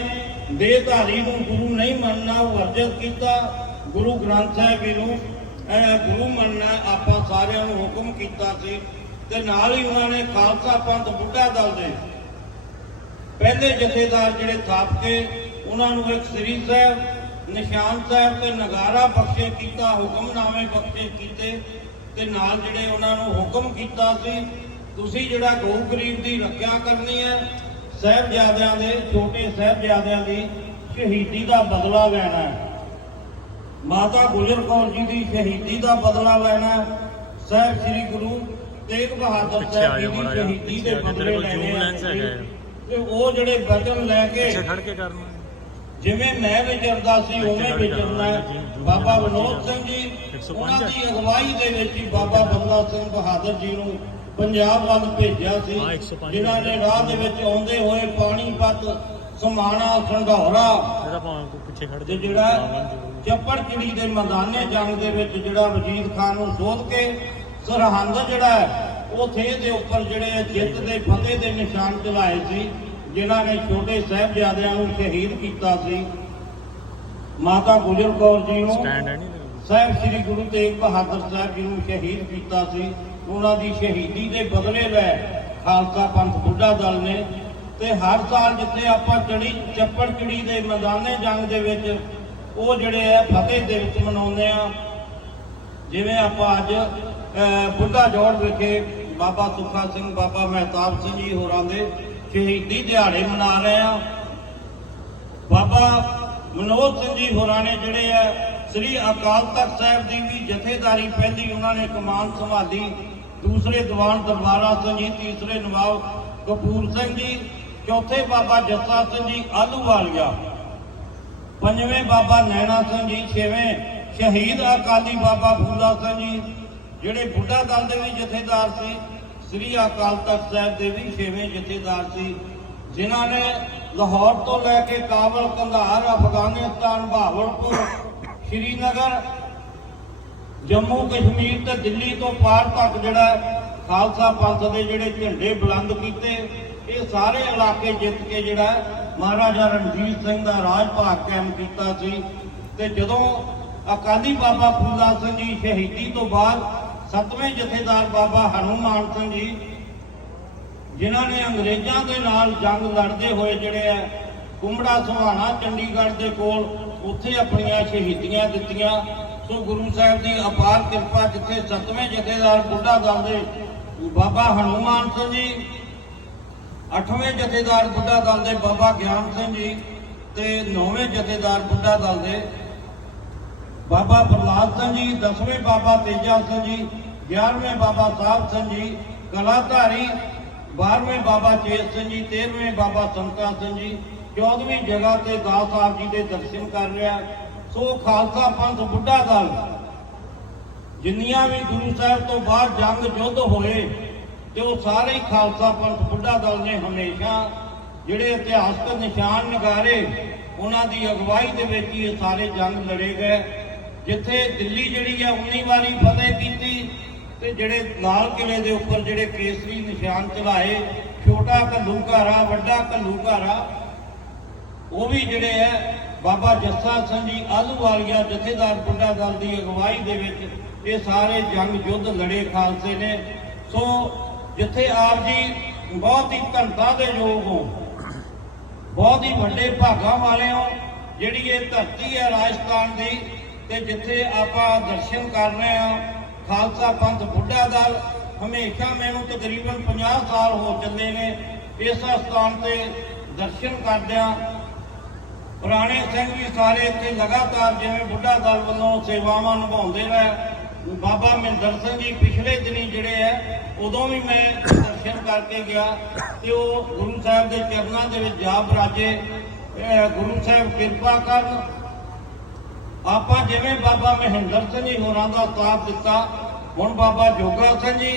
ਦੇਹਧਾਰੀ ਨੂੰ ਗੁਰੂ ਨਹੀਂ ਮੰਨਣਾ, ਉਹ ਵਰਜਿਤ ਕੀਤਾ, ਗੁਰੂ ਗ੍ਰੰਥ ਸਾਹਿਬ ਜੀ ਨੂੰ ਗੁਰੂ ਮੰਨਣਾ, ਆਪਾਂ ਸਾਰਿਆਂ ਨੂੰ ਹੁਕਮ ਕੀਤਾ ਸੀ ਤੇ ਨਾਲ ਹੀ ਉਹਨਾਂ ਨੇ ਖਾਲਸਾ ਪੰਥ ਬੁੱਢਾ ਦਲ ਦੇ ਪਹਿਲੇ ਜਥੇਦਾਰ ਜਿਹੜੇ ਥਾਪ ਕੇ ਉਹਨਾਂ ਨੂੰ ਇੱਕ ਸ੍ਰੀ ਸਾਹਿਬ, ਨਿਸ਼ਾਨ ਸਾਹਿਬ ਤੇ ਨਗਾਰਾ ਬਖਸ਼ੇ ਕੀਤਾ, ਹੁਕਮਨਾਮੇ ਬਖਸ਼ੇ ਕੀਤੇ ਤੇ ਨਾਲ ਜਿਹੜੇ ਉਹਨਾਂ ਨੂੰ ਹੁਕਮ ਕੀਤਾ ਸੀ, ਤੁਸੀਂ ਜਿਹੜਾ ਗਊ ਗਰੀਬ ਦੀ ਰੱਖਿਆ ਕਰਨੀ ਹੈ ਸਾਹਿਬਜ਼ਾਦਿਆਂ ਦੇ ਛੋਟੇ ਸਾਹਿਬਜ਼ਾਦਿਆਂ ਦੀ ਸ਼ਹੀਦੀ ਦਾ ਬਦਲਾ ਲੈਣਾ ਹੈ। ਮਾਤਾ ਗੁਜਰ ਕੌਰ ਜੀ ਦੀ ਸ਼ਹੀਦੀ ਦਾ ਬਦਲਾ ਲੈਣਾ। ਸਾਹਿਬ ਸ੍ਰੀ ਗੁਰੂ ਤੇਗ ਬਹਾਦਰ ਸਾਹਿਬ ਜੀ ਦੀ ਸ਼ਹੀਦੀ ਦੇ ਬਦਲੇ ਲੈਣੇ। ਤੇ ਉਹ ਜਿਹੜੇ ਵਚਨ ਲੈ ਕੇ ਜਿਵੇਂ ਮੈਂ ਵਿਚਰਦਾ ਸੀ ਉਵੇਂ ਵਿਚਰਨਾ। ਬਾਬਾ ਵਿਨੋਦ ਸਿੰਘ ਜੀ 105 ਉਹਨਾਂ ਦੀ ਅਗਵਾਈ ਦੇ ਵਿੱਚ ਹੀ ਬਾਬਾ ਬੰਦਾ ਸਿੰਘ ਬਹਾਦਰ ਜੀ ਨੂੰ ਪੰਜਾਬ ਵੱਲ ਭੇਜਿਆ ਸੀ ਹਾਂ, 105 ਜਿਨ੍ਹਾਂ ਨੇ ਰਾਹ ਦੇ ਵਿੱਚ ਆਉਂਦੇ ਹੋਏ ਪਾਣੀਪਤ ਸਮਾਣਾ ਖੜ ਤੇ ਜਾ ਜਿਹੜਾ ਚੱਪੜ ਚਿੜੀ ਦੇ ਮੈਦਾਨੇ ਜੰਗ ਦੇ ਵਿੱਚ ਜਿਹੜਾ ਵਜੀਦ ਖਾਨ ਨੂੰ ਸੋਧ ਕੇ ਸਰਹੰਦ ਜਿਹੜਾ ਹੈ ਉਹ ਥੇ ਦੇ ਉੱਪਰ ਜਿਹੜੇ ਜਿੱਤ ਦੇ ਫਤਿਹ ਦੇ ਨਿਸ਼ਾਨ ਚਲਾਏ ਸੀ ਜਿਨ੍ਹਾਂ ਨੇ ਛੋਟੇ ਸਾਹਿਬਜ਼ਾਦਿਆਂ ਨੂੰ ਸ਼ਹੀਦ ਕੀਤਾ ਸੀ। ਮਾਤਾ ਗੁਜਰ ਕੌਰ ਜੀ ਨੂੰ ਸਾਹਿਬ ਸ੍ਰੀ ਗੁਰੂ ਤੇਗ ਬਹਾਦਰ ਸਾਹਿਬ ਜੀ ਨੂੰ ਸ਼ਹੀਦ ਕੀਤਾ ਸੀ। ਉਹਨਾਂ ਦੀ ਸ਼ਹੀਦੀ ਦੇ ਬਦਲੇ ਲੈ ਖਾਲਸਾ ਪੰਥ ਬੁੱਢਾ ਦਲ ਨੇ ਤੇ ਹਰ ਸਾਲ ਜਿੱਥੇ ਆਪਾਂ ਚੜੀ ਚੱਪੜ ਚਿੜੀ ਦੇ ਮੈਦਾਨੇ ਜੰਗ ਦੇ ਵਿੱਚ, ਉਹ ਜਿਹੜੇ ਆ ਫਤਿਹ ਦੇ ਵਿੱਚ ਮਨਾਉਂਦੇ ਆ। ਜਿਵੇਂ ਆਪਾਂ ਅੱਜ ਬੁੱਢਾ ਜੋੜ ਵਿਖੇ ਬਾਬਾ ਸੁੱਖਾ ਸਿੰਘ, ਬਾਬਾ ਮਹਿਤਾਬ ਸਿੰਘ ਜੀ ਹੋਰਾਂ ਦੇ ਸ਼ਹੀਦੀ ਦਿਹਾੜੇ ਮਨਾ ਰਹੇ ਆ। ਬਾਬਾ ਮਨੋਜ ਸਿੰਘ ਜੀ ਹੋਰਾਂ ਨੇ ਜਿਹੜੇ ਆ, ਸ੍ਰੀ ਅਕਾਲ ਤਖਤ ਸਾਹਿਬ ਦੀ ਵੀ ਜਥੇਦਾਰੀ ਪਹਿਲੀ ਉਹਨਾਂ ਨੇ ਕਮਾਨ ਸੰਭਾਲੀ। ਦੂਸਰੇ ਦੀਵਾਨ ਦਰਬਾਰਾ ਸਿੰਘ ਜੀ, ਤੀਸਰੇ ਨਵਾਬ ਕਪੂਰ ਸਿੰਘ ਜੀ, ਚੌਥੇ ਬਾਬਾ ਜੱਸਾ ਸਿੰਘ ਜੀ, ਆਲੂਵਾਲੀਆ। ਪੰਜਵੇਂ ਬਾਬਾ ਨੈਣਾ ਸਿੰਘ ਜੀ, ਛੇਵੇਂ ਸ਼ਹੀਦ ਅਕਾਲੀ ਬਾਬਾ ਫੂਲਾ ਸਿੰਘ ਜੀ, ਜਿਹੜੇ ਬੁੱਢਾ ਦਲ ਦੇ ਵੀ ਜਥੇਦਾਰ ਸੀ, ਸ੍ਰੀ ਅਕਾਲ ਤਖਤ ਸਾਹਿਬ ਦੇ ਵੀ ਛੇਵੇਂ ਜਥੇਦਾਰ ਸੀ, ਜਿਨ੍ਹਾਂ ਨੇ ਲਾਹੌਰ ਤੋਂ ਲੈ ਕੇ ਕਾਬਲ ਕੰਧਾਰ ਅਫਗਾਨਿਸਤਾਨ, ਬਹਾਵਲਪੁਰ, ਸ਼੍ਰੀਨਗਰ ਜੰਮੂ ਕਸ਼ਮੀਰ ਤੇ ਦਿੱਲੀ ਤੋਂ ਪਾਰ ਤੱਕ ਜਿਹੜਾ ਖਾਲਸਾ ਪੰਥ ਦੇ ਜਿਹੜੇ ਝੰਡੇ ਬੁਲੰਦ ਕੀਤੇ, ਇਹ ਸਾਰੇ ਇਲਾਕੇ ਜਿੱਤ ਕੇ ਜਿਹੜਾ ਮਹਾਰਾਜਾ ਰਣਜੀਤ ਸਿੰਘ ਦਾ ਰਾਜ ਭਾਗ ਕਾਇਮ ਕੀਤਾ ਸੀ। ਤੇ ਜਦੋਂ ਅਕਾਲੀ ਬਾਬਾ ਫੂਲਾ ਸਿੰਘ ਜੀ ਸ਼ਹੀਦੀ ਤੋਂ ਬਾਅਦ ਸੱਤਵੇਂ ਜਥੇਦਾਰ ਬਾਬਾ ਹਨੂਮਾਨ ਸਿੰਘ ਜੀ, ਜਿਨ੍ਹਾਂ ਨੇ ਅੰਗਰੇਜ਼ਾਂ ਦੇ ਨਾਲ ਜੰਗ ਲੜਦੇ ਹੋਏ ਜਿਹੜੇ ਆ ਕੁੰਬੜਾ ਸੁਹਾਣਾ ਚੰਡੀਗੜ੍ਹ ਦੇ ਕੋਲ ਉੱਥੇ ਆਪਣੀਆਂ ਸ਼ਹੀਦੀਆਂ ਦਿੱਤੀਆਂ। ਸੋ ਗੁਰੂ ਸਾਹਿਬ ਦੀ ਅਪਾਰ ਕਿਰਪਾ ਜਿੱਥੇ ਸੱਤਵੇਂ ਜਥੇਦਾਰ ਬੁੱਢਾ ਦਲ ਦੇ ਬਾਬਾ ਹਨੂਮਾਨ ਸਿੰਘ ਜੀ, ਅੱਠਵੇਂ ਜਥੇਦਾਰ ਬੁੱਢਾ ਦਲ ਦੇ ਬਾਬਾ ਗਿਆਨ ਸਿੰਘ ਜੀ ਤੇ ਨੌਵੇਂ ਜਥੇਦਾਰ ਬੁੱਢਾ ਦਲ ਦੇ ਬਾਬਾ ਪ੍ਰਲਾਦ ਸਿੰਘ ਜੀ, ਦਸਵੇਂ ਬਾਬਾ ਤੇਜਾ ਸਿੰਘ ਜੀ 11ਵੇਂ ਬਾਬਾ ਸਾਹਿਬ ਸਿੰਘ ਜੀ, ਕਲਾਧਾਰੀ 12ਵੇਂ ਬਾਬਾ ਚੇਤ ਸਿੰਘ ਜੀ 13ਵੇਂ ਬਾਬਾ ਸੰਤਾ ਸਿੰਘ ਜੀ 14ਵੀਂ ਜਗ੍ਹਾ ਤੇ ਦਾਸ ਸਾਹਿਬ ਜੀ ਦੇ ਦਰਸ਼ਨ ਕਰ ਰਿਹਾ। ਸੋ ਖਾਲਸਾ ਪੰਥ ਬੁੱਢਾ ਦਲ, ਜਿੰਨੀਆਂ ਵੀ ਗੁਰੂ ਸਾਹਿਬ ਤੋਂ ਬਾਅਦ ਜੰਗ ਯੁੱਧ ਹੋਏ, ਤੇ ਉਹ ਸਾਰੇ ਹੀ ਖਾਲਸਾ ਪੰਥ ਬੁੱਢਾ ਦਲ ਨੇ ਹਮੇਸ਼ਾ ਜਿਹੜੇ ਇਤਿਹਾਸਕ ਨਿਸ਼ਾਨ ਨਗਾਰੇ, ਉਹਨਾਂ ਦੀ ਅਗਵਾਈ ਦੇ ਵਿੱਚ ਹੀ ਇਹ ਸਾਰੇ ਜੰਗ ਲੜੇ ਗਏ। ਜਿੱਥੇ ਦਿੱਲੀ ਜਿਹੜੀ ਆ 19 ਵਾਰੀ ਫਤਿਹ ਕੀਤੀ, ਤੇ ਜਿਹੜੇ ਲਾਲ ਕਿਲੇ ਦੇ ਉੱਪਰ ਜਿਹੜੇ ਕੇਸਰੀ ਨਿਸ਼ਾਨ ਚਲਾਏ ਛੋਟਾ ਘੱਲੂ ਘੱਲੂਘਾਰਾ, ਵੱਡਾ ਘੱਲੂ ਘੱਲੂਘਾਰਾ, ਉਹ ਵੀ ਜਿਹੜੇ ਹੈ ਬਾਬਾ ਜੱਸਾ ਸਿੰਘ ਜੀ ਆਲੂਵਾਲੀਆ ਜਥੇਦਾਰ ਬੁੱਢਾ ਦਲ ਦੀ ਅਗਵਾਈ ਦੇ ਵਿੱਚ ਇਹ ਸਾਰੇ ਜੰਗ ਯੁੱਧ ਲੜੇ ਖਾਲਸੇ ਨੇ। ਸੋ ਜਿੱਥੇ ਆਪ ਜੀ ਬਹੁਤ ਹੀ ਧੰਤਾ ਦੇ ਯੋਗ ਹੋ, ਬਹੁਤ ਹੀ ਵੱਡੇ ਭਾਗਾਂ ਵਾਲੇ ਹੋ, ਜਿਹੜੀ ਇਹ ਧਰਤੀ ਹੈ ਰਾਜਸਥਾਨ ਦੀ, ਤੇ ਜਿੱਥੇ ਆਪਾਂ ਦਰਸ਼ਨ ਕਰ ਰਹੇ ਹਾਂ, ਖਾਲਸਾ ਪੰਥ ਬੁੱਢਾ ਦਲ ਹਮੇਸ਼ਾ ਮੈਨੂੰ ਤਕਰੀਬਨ 50 ਸਾਲ ਹੋ ਚੱਲੇ ਨੇ। ਇਸ ਸਥਾਨ ਤੇ ਦਰਸ਼ਨ ਕਰਦਿਆਂ ਪੁਰਾਣੇ ਸਿੰਘ ਵੀ ਸਾਰੇ ਇੱਥੇ ਲਗਾਤਾਰ ਜਿਵੇਂ ਬੁੱਢਾ ਦਲ ਵੱਲੋਂ ਸੇਵਾਵਾਂ ਨਿਭਾਉਂਦੇ ਰਹੇ। ਬਾਬਾ ਮਹਿੰਦਰ ਸਿੰਘ ਜੀ ਪਿਛਲੇ ਦਿਨੀ ਜਿਹੜੇ ਆ ਉਦੋਂ ਵੀ ਮੈਂ ਦਰਸ਼ਨ ਕਰਕੇ ਗਿਆ ਤੇ ਉਹ ਗੁਰੂ ਸਾਹਿਬ ਦੇ ਚਰਨਾਂ ਦੇ ਵਿੱਚ ਜਾ ਬਰਾਜੇ। ਗੁਰੂ ਸਾਹਿਬ ਕਿਰਪਾ ਕਰਨ। ਆਪਾਂ ਜਿਵੇਂ ਬਾਬਾ ਮਹਿੰਦਰ ਸਿੰਘ ਜੀ ਹੋਰਾਂ ਦਾ ਸਾਥ ਦਿੱਤਾ, ਹੁਣ ਬਾਬਾ ਜੋਗਾ ਸਿੰਘ ਜੀ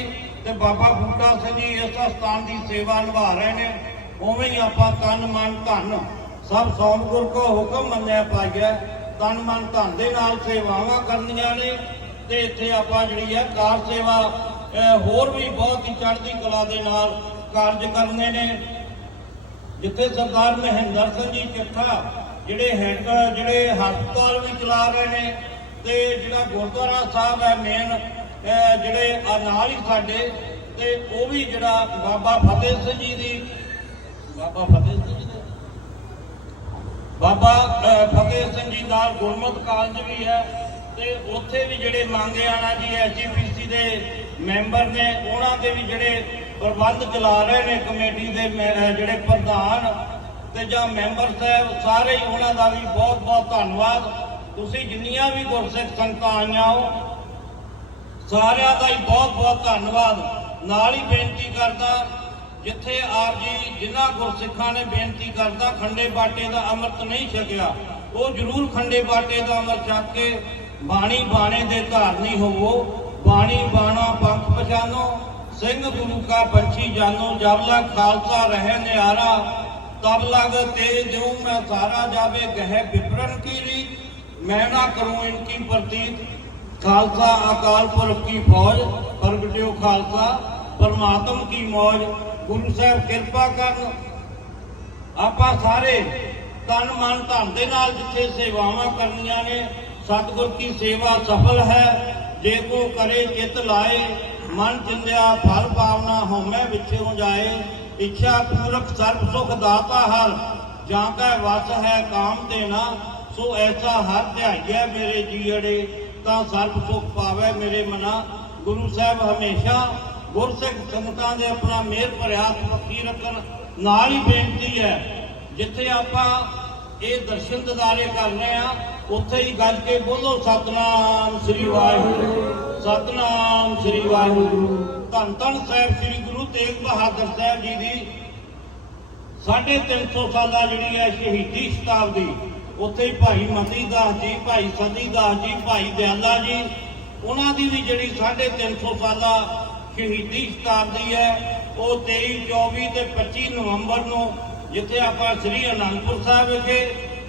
ਤੇ ਬਾਬਾ ਬੂਟਾ ਸਿੰਘ ਜੀ ਇਸ ਸਥਾਨ ਦੀ ਸੇਵਾ ਨਿਭਾ ਰਹੇ ਨੇ। ਉਵੇਂ ਹੀ ਆਪਾਂ ਤਨ ਮਨ ਧਨ ਸਭ ਸੌਂਪੁਰ ਕੋ ਹੁਕਮ ਮੰਨਿਆ ਪਾਇਆ ਤਨ ਮਨ ਧਨ ਦੇ ਨਾਲ ਸੇਵਾਵਾਂ ਕਰਨੀਆਂ ਨੇ, ਤੇ ਇੱਥੇ ਆਪਾਂ ਜਿਹੜੀ ਹੈ ਕਾਰ ਸੇਵਾ ਹੋਰ ਵੀ ਬਹੁਤ ਹੀ ਚੜ੍ਹਦੀ ਕਲਾ ਦੇ ਨਾਲ ਕਾਰਜ ਕਰਨੇ ਨੇ। ਜਿੱਥੇ ਸਰਦਾਰ ਮਹਿੰਦਰ ਸਿੰਘ ਜੀ ਚੱਠਾ ਜਿਹੜੇ ਹੈ ਜਿਹੜੇ ਹਸਪਤਾਲ ਵੀ ਚਲਾ ਰਹੇ ਨੇ, ਤੇ ਜਿਹੜਾ ਗੁਰਦੁਆਰਾ ਸਾਹਿਬ ਹੈ ਮੇਨ ਜਿਹੜੇ ਆ ਨਾਲ ਹੀ ਸਾਡੇ, ਤੇ ਉਹ ਵੀ ਜਿਹੜਾ ਬਾਬਾ ਫਤਿਹ ਸਿੰਘ ਜੀ ਦੀ, ਬਾਬਾ ਫਤਿਹ ਸਿੰਘ ਬਾਬਾ ਫਤਿਹ ਸਿੰਘ ਜੀ ਨਾਲ ਗੁਰਮਤ ਕਾਲਜ ਵੀ ਹੈ ਤੇ ਉੱਥੇ ਵੀ ਜਿਹੜੇ ਮੰਗੇ ਆਣਾ ਜੀ ਐਸਜੀਪੀਸੀ ਦੇ ਮੈਂਬਰ ਨੇ, ਉਹਨਾਂ ਦੇ ਵੀ ਜਿਹੜੇ ਪ੍ਰਬੰਧ ਚਲਾ ਰਹੇ ਨੇ ਕਮੇਟੀ ਦੇ, ਮੈ- ਜਿਹੜੇ ਪ੍ਰਧਾਨ ਤੇ ਜਾਂ ਮੈਂਬਰ ਸਾਹਿਬ, ਸਾਰੇ ਹੀ ਉਹਨਾਂ ਦਾ ਵੀ ਬਹੁਤ ਬਹੁਤ ਧੰਨਵਾਦ। ਤੁਸੀਂ ਜਿੰਨੀਆਂ ਵੀ ਗੁਰਸਿੱਖ ਸੰਗਤਾਂ ਆਈਆਂ ਹੋ, ਸਾਰਿਆਂ ਦਾ ਹੀ ਬਹੁਤ ਬਹੁਤ ਧੰਨਵਾਦ। ਨਾਲ ਹੀ ਬੇਨਤੀ ਕਰਦਾ ਜਿੱਥੇ ਆਪ ਜੀ ਜਿਨ੍ਹਾਂ ਗੁਰਸਿੱਖਾਂ ਨੇ ਬੇਨਤੀ ਕਰਦਾ ਖੰਡੇ ਬਾਟੇ ਦਾ ਅੰਮ੍ਰਿਤ ਨਹੀਂ ਛਕਿਆ, ਉਹ ਜ਼ਰੂਰ ਖੰਡੇ ਬਾਟੇ ਦਾ ਅੰਮ੍ਰਿਤ ਛਕ ਕੇ ਬਾਣੀ ਬਾਣੇ ਦੇ ਧਾਰਨੀ ਹੋਵੋ। ਬਾਣੀ ਬਾਣਾ ਪੰਥ ਪਛਾਨੋ, ਸਿੰਘ ਗੁਰੂ ਕਾ ਪੰਛੀ ਜਾਨੋ, ਜਬ ਲਗ ਖਾਲਸਾ ਰਹਿ ਨਿਆਰਾ, ਤਬ ਲਗ ਤੇ ਜਿਉ ਮੈਂ ਸਾਰਾ ਜਾਵੇ, ਗਹਿ ਵਿਪਰਨ ਕੀ ਰੀਤ, ਮੈਂ ਨਾ ਕਰੂੰ ਇਨਕੀ ਪ੍ਰਤੀਤ। ਖਾਲਸਾ ਅਕਾਲ ਪੁਰਖ ਕੀ ਫੌਜ, ਪ੍ਰਗਟਿਓ ਖਾਲਸਾ, ਪਰਮਾਤਮ ਕੀ ਮੌਜ। ਗੁਰੂ ਸਾਹਿਬ ਕਿਰਪਾ ਕਰਨ। ਆਪਾਂ ਸਾਰੇ ਤਨ ਮਨ ਧਨ ਦੇ ਨਾਲ ਜਿੱਥੇ ਸੇਵਾਵਾਂ ਕਰਨੀਆਂ ਨੇ, ਸਤਿਗੁਰ ਕੀ ਸੇਵਾ ਸਫਲ ਹੈ। ਜੇ ਕੋ ਕਰੇ, ਚਿਤ ਲਾਏ, ਮਨ ਚਿੰਦਿਆ, ਫਲ ਪਾਵਨਾ ਹੋਮੈ ਵਿਛਿਓ ਜਾਏ। ਇੱਛਾ ਪੂਰਕ ਸਰਬ ਸੁਖ ਦਾਤਾ ਹਰ, ਜਾਂ ਕੈ ਵਸ ਹੈ ਕਾਮ ਦੇਣਾ, ਸੋ ਐਸਾ ਹਰ ਧਿਆਈਐ ਮੇਰੇ ਜੀੜੇ, ਤਾਂ ਸਰਬ ਸੁਖ ਪਾਵੇ ਮੇਰੇ ਮਨਾ। ਗੁਰੂ ਸਾਹਿਬ ਹਮੇਸ਼ਾ ਗੁਰਸਿੱਖ ਸੰਗਤਾਂ ਦੇ ਆਪਣਾ ਮਿਹਰ ਭਰਿਆ ਪੱਕੀ ਰੱਖਣ ਨਾਲ ਹੀ ਬੇਨਤੀ ਹੈ, ਜਿੱਥੇ ਆਪਾਂ ਇਹ ਦਰਸ਼ਨ ਦਿਦਾਰੇ ਕਰਨੇ ਆ, ਉੱਥੇ ਹੀ ਗੱਜ ਕੇ ਬੋਲੋ, ਸਤਨਾਮ ਸ੍ਰੀ ਵਾਹਿਗੁਰੂ। ਸਤਨਾਮ ਸ੍ਰੀ ਵਾਹਿਗੁਰੂ। ਧੰਨ ਧੰਨ ਸਾਹਿਬ ਸ੍ਰੀ ਗੁਰੂ ਤੇਗ ਬਹਾਦਰ ਸਾਹਿਬ ਜੀ ਦੀ ਸਾਢੇ ਤਿੰਨ ਸੌ ਸਾਲਾ ਜਿਹੜੀ ਹੈ ਸ਼ਹੀਦੀ ਸ਼ਤਾਬਦੀ। ਉੱਥੇ ਹੀ ਭਾਈ ਮਤੀ ਦਾਸ ਜੀ, ਭਾਈ ਸਤੀ ਦਾਸ ਜੀ, ਭਾਈ ਦਿਆਲਾ ਜੀ, ਉਹਨਾਂ ਦੀ ਵੀ ਜਿਹੜੀ ਸਾਢੇ ਤਿੰਨ ਸੌ ਸਾਲਾ ਸ਼ਹੀਦੀ ਸ਼ਤਾਬਦੀ ਹੈ। ਉਹ 23 24 ਤੇ 25 ਨਵੰਬਰ ਨੂੰ ਜਿੱਥੇ ਆਪਾਂ ਸ੍ਰੀ ਅਨੰਦਪੁਰ ਸਾਹਿਬ ਵਿਖੇ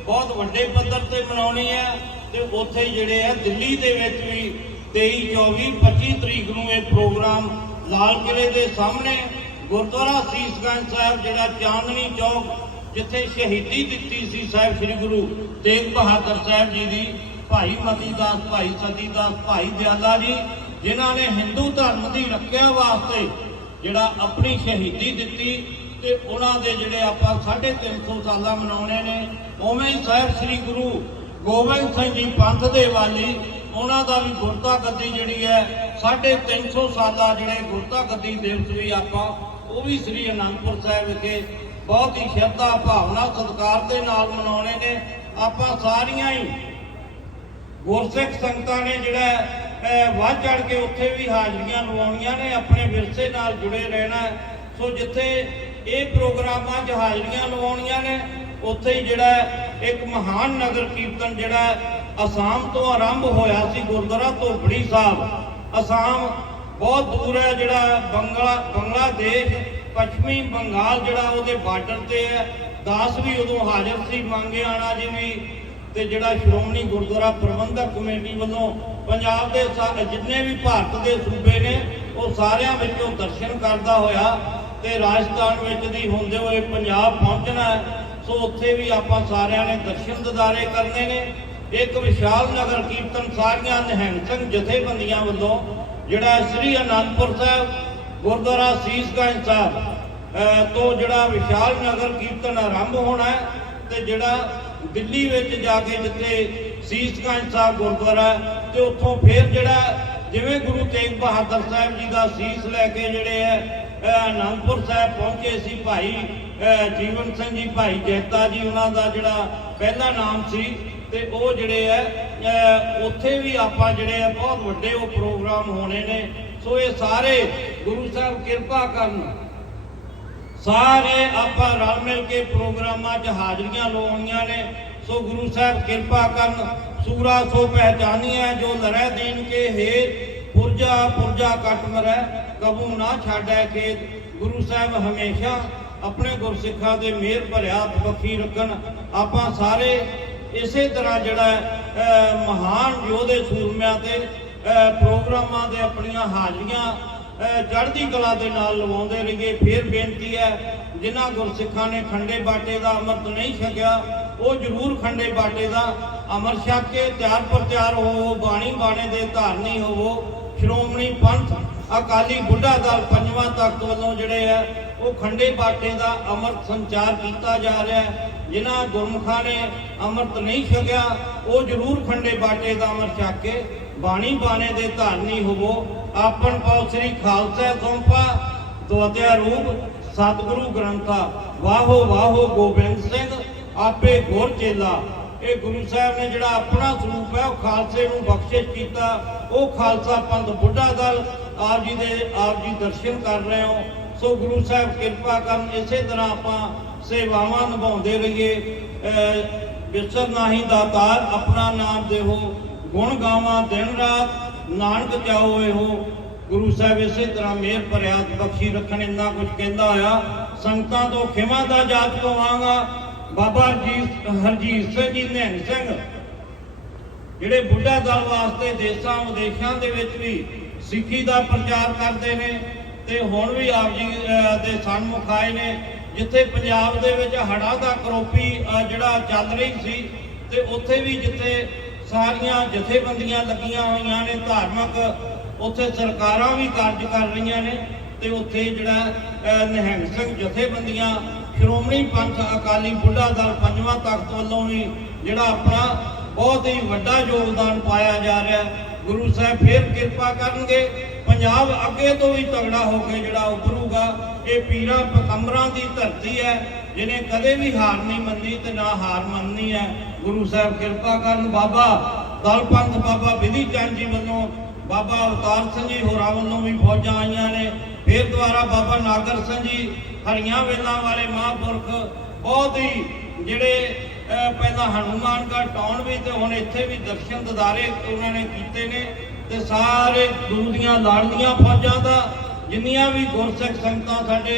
ਬਹੁਤ ਵੱਡੇ ਪੱਧਰ ਤੇ ਮਨਾਉਣੀ ਹੈ ਤੇ ਉੱਥੇ ਜਿਹੜੇ ਹੈ ਦਿੱਲੀ ਦੇ ਵਿੱਚ ਵੀ 23 24 25 ਤਰੀਕ ਨੂੰ ਇਹ ਪ੍ਰੋਗਰਾਮ ਲਾਲ ਕਿਲੇ ਦੇ ਸਾਹਮਣੇ ਗੁਰਦੁਆਰਾ ਸੀਸਗੰਜ ਸਾਹਿਬ, ਜਿਹੜਾ ਚਾਂਦਨੀ ਚੌਕ, ਜਿੱਥੇ ਸ਼ਹੀਦੀ ਦਿੱਤੀ ਸੀ ਸਾਹਿਬ ਸ੍ਰੀ ਗੁਰੂ ਤੇਗ ਬਹਾਦਰ ਸਾਹਿਬ ਜੀ ਦੀ, ਭਾਈ ਮਤੀ ਦਾਸ ਭਾਈ ਸਤੀ ਦਾਸ ਭਾਈ ਦਿਆਲਾ ਜੀ ਜਿਨ੍ਹਾਂ ਨੇ ਹਿੰਦੂ ਧਰਮ ਦੀ ਰੱਖਿਆ ਵਾਸਤੇ ਜਿਹੜਾ ਆਪਣੀ ਸ਼ਹੀਦੀ ਦਿੱਤੀ ਤੇ ਉਹਨਾਂ ਦੇ ਜਿਹੜੇ ਆਪਾਂ 350 ਸਾਲਾਂ ਮਨਾਉਣੇ ਨੇ, ਉਵੇਂ ਹੀ ਸਾਹਿਬ ਸ੍ਰੀ ਗੁਰੂ ਗੋਬਿੰਦ ਸਿੰਘ ਜੀ ਪੰਥ ਦੇ ਵਾਲੀ ਉਹਨਾਂ ਦਾ ਵੀ ਗੁਰਤਾ ਗੱਦੀ ਜਿਹੜੀ ਹੈ 350 ਸਾਲਾਂ ਜਿਹੜੇ ਗੁਰਤਾ ਗੱਦੀ ਦਿਵਸ ਵੀ ਆਪਾਂ, ਉਹ ਵੀ ਸ੍ਰੀ ਅਨੰਦਪੁਰ ਸਾਹਿਬ ਵਿਖੇ ਬਹੁਤ ਹੀ ਸ਼ਰਧਾ, ਭਾਵਨਾ, ਸਤਿਕਾਰ ਦੇ ਨਾਲ ਮਨਾਉਣੇ ਨੇ। ਆਪਾਂ ਸਾਰੀਆਂ ਹੀ ਗੁਰਸਿੱਖ ਸੰਗਤਾਂ ਨੇ ਜਿਹੜਾ ਵੱਧ ਚੜ ਕੇ ਉੱਥੇ ਵੀ ਹਾਜ਼ਰੀਆਂ ਲਵਾਉਣੀਆਂ ਨੇ, ਆਪਣੇ ਵਿਰਸੇ ਨਾਲ ਜੁੜੇ ਰਹਿਣਾ ਸੋ ਜਿੱਥੇ ਇਹ ਪ੍ਰੋਗਰਾਮਾਂ 'ਚ ਹਾਜ਼ਰੀਆਂ ਲਵਾਉਣੀਆਂ ਨੇ, ਉੱਥੇ ਹੀ ਜਿਹੜਾ ਇੱਕ ਮਹਾਨ ਨਗਰ ਕੀਰਤਨ ਜਿਹੜਾ ਅਸਾਮ ਤੋਂ ਆਰੰਭ ਹੋਇਆ ਸੀ, ਗੁਰਦੁਆਰਾ ਧੋਬੜੀ ਸਾਹਿਬ। ਅਸਾਮ ਬਹੁਤ ਦੂਰ ਹੈ ਜਿਹੜਾ ਬੰਗਲਾ, ਬੰਗਲਾਦੇਸ਼, ਪੱਛਮੀ ਬੰਗਾਲ ਜਿਹੜਾ ਉਹਦੇ ਬਾਰਡਰ ਤੇ ਹੈ। ਦਾਸ ਵੀ ਉਦੋਂ ਹਾਜ਼ਰ ਸੀ ਮੰਗੇ ਆਣਾ ਜੀ ਵੀ, ਤੇ ਜਿਹੜਾ ਸ਼੍ਰੋਮਣੀ ਗੁਰਦੁਆਰਾ ਪ੍ਰਬੰਧਕ ਕਮੇਟੀ ਵੱਲੋਂ ਪੰਜਾਬ ਦੇ ਸਾ- ਜਿੰਨੇ ਵੀ ਭਾਰਤ ਦੇ ਸੂਬੇ ਨੇ, ਉਹ ਸਾਰਿਆਂ ਵਿੱਚੋਂ ਦਰਸ਼ਨ ਕਰਦਾ ਹੋਇਆ ਤੇ ਰਾਜਸਥਾਨ ਵਿੱਚ ਦੀ ਹੁੰਦੇ ਹੋਏ ਪੰਜਾਬ ਪਹੁੰਚਣਾ ਸੋ ਉੱਥੇ ਵੀ ਆਪਾਂ ਸਾਰਿਆਂ ਨੇ ਦਰਸ਼ਨ ਦਿਦਾਰੇ ਕਰਨੇ ਨੇ। ਇੱਕ ਵਿਸ਼ਾਲ ਨਗਰ ਕੀਰਤਨ ਸਾਰੀਆਂ ਨਿਹੰਗ ਸਿੰਘ ਜਥੇਬੰਦੀਆਂ ਵੱਲੋਂ, ਜਿਹੜਾ ਸ੍ਰੀ ਅਨੰਦਪੁਰ ਸਾਹਿਬ, ਗੁਰਦੁਆਰਾ ਸੀਸਗੰਜ ਸਾਹਿਬ ਤੋਂ ਜਿਹੜਾ ਵਿਸ਼ਾਲ ਨਗਰ ਕੀਰਤਨ ਆਰੰਭ ਹੋਣਾ ਹੈ ਤੇ ਜਿਹੜਾ ਦਿੱਲੀ ਵਿੱਚ ਜਾ ਕੇ ਜਿੱਥੇ ਸੀਸਗੰਜ ਸਾਹਿਬ ਗੁਰਦੁਆਰਾ ਤੇ ਉੱਥੋਂ ਫਿਰ ਜਿਹੜਾ ਜਿਵੇਂ ਗੁਰੂ ਤੇਗ ਬਹਾਦਰ ਸਾਹਿਬ ਜੀ ਦਾ ਸੀਸ ਲੈ ਕੇ ਜਿਹੜੇ ਹੈ ਅਨੰਦਪੁਰ ਸਾਹਿਬ ਪਹੁੰਚੇ ਸੀ ਭਾਈ ਜੀਵਨ ਸਿੰਘ ਜੀ, ਭਾਈ ਜੈਤਾ ਜੀ, ਉਹਨਾਂ ਦਾ ਜਿਹੜਾ ਪਹਿਲਾ ਨਾਮ ਸੀ, ਤੇ ਉਹ ਜਿਹੜੇ ਹੈ ਉੱਥੇ ਵੀ ਆਪਾਂ ਜਿਹੜੇ ਆ, ਬਹੁਤ ਵੱਡੇ ਉਹ ਪ੍ਰੋਗਰਾਮ ਹੋਣੇ ਨੇ। ਸੋ ਇਹ ਸਾਰੇ ਗੁਰੂ ਸਾਹਿਬ ਕਿਰਪਾ ਕਰਨ। ਸਾਰੇ ਆਪਾਂ ਰਲ ਮਿਲ ਕੇ ਪ੍ਰੋਗਰਾਮਾਂ 'ਚ ਹਾਜ਼ਰੀਆਂ ਲਵਾਉਣੀਆਂ ਨੇ। ਸੋ ਗੁਰੂ ਸਾਹਿਬ ਕਿਰਪਾ ਕਰਨ ਸੂਰਾ ਸੋ ਪਹਿਚਾਨੀਐ, ਜੋ ਲਰੈ ਦੀਨ ਕੇ ਹੇ ਪੁਰਜਾ ਪੁਰਜਾ ਕਟ ਮਰੈ, ਕਬੂ ਨਾ ਛਾੜੈ ਖੇਤ। ਗੁਰੂ ਸਾਹਿਬ ਹਮੇਸ਼ਾ ਆਪਣੇ ਗੁਰਸਿੱਖਾਂ ਦੇ ਮਿਹਰ ਭਰਿਆ ਹੱਥ ਰੱਖਣ। ਆਪਾਂ ਸਾਰੇ ਇਸੇ ਤਰ੍ਹਾਂ ਜਿਹੜਾ ਮਹਾਨ ਯੋਧੇ ਸੂਰਮਿਆਂ ਤੇ ਪ੍ਰੋਗਰਾਮਾਂ ਦੇ ਆਪਣੀਆਂ ਹਾਜ਼ਰੀਆਂ ਚੜ੍ਹਦੀ ਕਲਾ ਦੇ ਨਾਲ ਲਵਾਉਂਦੇ ਰਹੀਏ। ਫਿਰ ਬੇਨਤੀ ਹੈ, ਜਿਨ੍ਹਾਂ ਗੁਰਸਿੱਖਾਂ ਨੇ ਖੰਡੇ ਬਾਟੇ ਦਾ ਅੰਮ੍ਰਿਤ ਨਹੀਂ ਛਕਿਆ ਉਹ ਜ਼ਰੂਰ ਖੰਡੇ ਬਾਟੇ ਦਾ ਅੰਮ੍ਰਿਤ ਛਕ ਕੇ ਤਿਆਰ ਪ੍ਰਚਾਰ ਹੋਵੋ, ਬਾਣੀ ਬਾਣੇ ਦੇ ਧਾਰਨੀ ਹੋਵੋ। ਸ਼੍ਰੋਮਣੀ ਪੰਥ, ਅਕਾਲੀ ਬੁੱਢਾ ਦਲ ਪੰਜਵਾਂ ਤਖਤ ਵੱਲੋਂ ਜਿਹੜੇ ਆ, ਉਹ ਖੰਡੇ ਬਾਟੇ ਦਾ ਅੰਮ੍ਰਿਤ ਸੰਚਾਰ ਕੀਤਾ ਜਾ ਰਿਹਾ ਹੈ। ਜਿਨ੍ਹਾਂ ਗੁਰਮੁਖਾਂ ਨੇ ਅੰਮ੍ਰਿਤ ਨਹੀਂ ਛਕਿਆ, ਉਹ ਜ਼ਰੂਰ ਖੰਡੇ ਬਾਟੇ ਦਾ ਅੰਮ੍ਰਿਤ ਛਕ ਕੇ ਬਾਣੀ ਬਾਣੇ ਦੇ ਧਾਰਨੀ ਹੋਵੋ। ਆਪਨ ਪਾਉ ਸ੍ਰੀ ਖਾਲਸਾ ਸੰਪਾ ਦੁਆਤਿਆ ਰੂਪ, ਸਤਿਗੁਰੂ ਗ੍ਰੰਥਾ। ਵਾਹੋ ਵਾਹੋ, ਗੋਬਿੰਦ ਸਿੰਘ। ਆਪੇ ਗੁਰ ਚੇਲਾ। ਇਹ ਗੁਰੂ ਸਾਹਿਬ ਨੇ ਜਿਹੜਾ ਆਪਣਾ ਸਰੂਪ ਹੈ, ਉਹ ਖਾਲਸੇ ਨੂੰ ਬਖਸ਼ਿਸ਼ ਕੀਤਾ। ਉਹ ਖਾਲਸਾ ਪੰਥ ਬੁੱਢਾ ਦਲ, ਆਪ ਜੀ ਦੇ, ਆਪ ਜੀ ਦਰਸ਼ਨ ਕਰ ਰਹੇ ਹੋ। ਸੋ ਗੁਰੂ ਸਾਹਿਬ ਕਿਰਪਾ ਕਰਨ, ਇਸੇ ਤਰ੍ਹਾਂ ਆਪਾਂ ਸੇਵਾਵਾਂ ਨਿਭਾਉਂਦੇ ਰਹੀਏ। ਅਹ, ਵਿਸਰ ਨਾਹੀ ਦਾਤਾਰ ਆਪਣਾ ਨਾਮ ਦੇਹੋ। ਗੁਣ ਗਾਵਾਂ ਦਿਨ ਰਾਤ, ਨਾਨਕ ਜਾਓ ਇਹੋ। ਗੁਰੂ ਸਾਹਿਬ ਇਸੇ ਤਰ੍ਹਾਂ ਮਿਹਰ ਭਰਿਆਤ ਬਖਸ਼ੀ ਰੱਖਣ ਇੰਨਾ ਕੁਝ ਕਹਿੰਦਾ ਹੋਇਆ। ਸੰਗਤਾਂ ਤੋਂ ਖਿਮਾ ਦਾ ਜਾਚ ਕਵਾਂਗਾ ਬਾਬਾ ਹਰਜੀਤ ਹਰਜੀਤ ਸਿੰਘ ਜੀ ਨਿਹੰਗ ਸਿੰਘ। ਜਿਹੜੇ ਬੁੱਢਾ ਦਲ ਵਾਸਤੇ ਦੇਸ਼ਾਂ ਵਿਦੇਸ਼ਾਂ ਦੇ ਵਿੱਚ ਵੀ ਸਿੱਖੀ ਦਾ ਪ੍ਰਚਾਰ ਕਰਦੇ ਨੇ ਤੇ ਹੁਣ ਵੀ ਆਪ ਜੀ ਦੇ ਸਨਮੁਖ ਆਏ ਨੇ, ਜਿੱਥੇ ਪੰਜਾਬ ਦੇ ਵਿੱਚ ਹੜ੍ਹਾਂ ਦਾ ਕਰੋਪੀ ਜਿਹੜਾ ਚੱਲ ਰਹੀ ਸੀ ਤੇ ਉੱਥੇ ਵੀ ਜਿੱਥੇ ਸਾਰੀਆਂ ਜਥੇਬੰਦੀਆਂ ਲੱਗੀਆਂ ਹੋਈਆਂ ਨੇ, ਧਾਰਮਿਕ, ਉੱਥੇ ਸਰਕਾਰਾਂ ਵੀ ਕਾਰਜ ਕਰ ਰਹੀਆਂ ਨੇ ਤੇ ਉੱਥੇ ਜਿਹੜਾ ਨਿਹੰਗ ਸਿੰਘ ਜਥੇਬੰਦੀਆਂ ਸ਼੍ਰੋਮਣੀ ਪੰਥ ਅਕਾਲੀ ਬੁੱਢਾ ਦਲ ਪੰਜਵਾਂ ਤਖਤ ਵੱਲੋਂ ਵੀ ਜਿਹੜਾ ਆਪਣਾ ਬਹੁਤ ਹੀ ਵੱਡਾ ਯੋਗਦਾਨ ਪਾਇਆ ਜਾ ਰਿਹਾ ਗੁਰੂ ਸਾਹਿਬ ਫੇਰ ਕਿਰਪਾ ਕਰਨਗੇ। ਪੰਜਾਬ ਅੱਗੇ ਤੋਂ ਵੀ ਤਗੜਾ ਹੋ ਕੇ ਜਿਹੜਾ ਉਭਰੂਗਾ, ਇਹ ਪੀਰਾਂ ਪਕੰਬਰਾਂ ਦੀ ਧਰਤੀ ਹੈ, ਜਿਹਨੇ ਕਦੇ ਵੀ ਹਾਰ ਨਹੀਂ ਮੰਨੀ ਤੇ ਨਾ ਹਾਰ ਮੰਨਣੀ ਹੈ। ਗੁਰੂ ਸਾਹਿਬ ਕਿਰਪਾ ਕਰਨ। ਬਾਬਾ ਦਲ ਪੰਥ ਬਾਬਾ ਵਿਧੀ ਚੰਦ ਜੀ ਵੱਲੋਂ, ਬਾਬਾ ਅਵਤਾਰ ਸਿੰਘ ਜੀ ਹੋਰਾਂ ਵੱਲੋਂ ਵੀ ਫੌਜਾਂ ਆਈਆਂ ਨੇ। ਫੇਰ ਦੁਆਰਾ ਬਾਬਾ ਨਾਗਰ ਸਿੰਘ ਜੀ ਹਰੀਆਂ ਵੇਲਾਂ ਵਾਲੇ ਮਹਾਂਪੁਰਖ ਬਹੁਤ ਹੀ ਜਿਹੜੇ ਪਹਿਲਾਂ ਹਨੂਮਾਨਗੜ੍ਹ ਟਾਉਣ ਵੀ ਤੇ ਹੁਣ ਇੱਥੇ ਵੀ ਦਰਸ਼ਨ ਦਿਦਾਰੇ ਉਹਨਾਂ ਨੇ ਕੀਤੇ ਨੇ ਤੇ ਸਾਰੇ ਗੁਰੂ ਦੀਆਂ ਲਾੜਲੀਆਂ ਫੌਜਾਂ ਦਾ, ਜਿੰਨੀਆਂ ਵੀ ਗੁਰਸਿੱਖ ਸੰਗਤਾਂ ਸਾਡੇ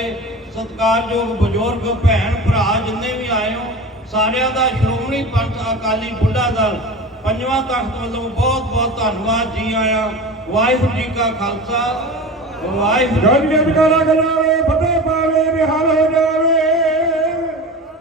ਸਤਿਕਾਰਯੋਗ ਬਜ਼ੁਰਗ ਭੈਣ ਭਰਾ ਜਿੰਨੇ ਵੀ ਆਏ ਹੋ, ਸਾਰਿਆਂ ਦਾ ਸ਼੍ਰੋਮਣੀ ਪੰਥ ਅਕਾਲੀ ਬੁੱਢਾ ਦਲ ਪੰਜਵਾਂ ਤਖਤ ਵੱਲੋਂ ਬਹੁਤ ਬਹੁਤ ਧੰਨਵਾਦ ਜੀ ਆਇਆਂ। ਵਾਹਿਗੁਰੂ ਜੀ ਕਾ ਖਾਲਸਾ। ਵਾਹਿਗੁਰੂ। ਜਗ ਜਗ ਕਰਾਵੇ ਫਤਿਹ ਪਾਵੇ ਬਿਹਾਲ ਹੋ ਜਾਵੇ।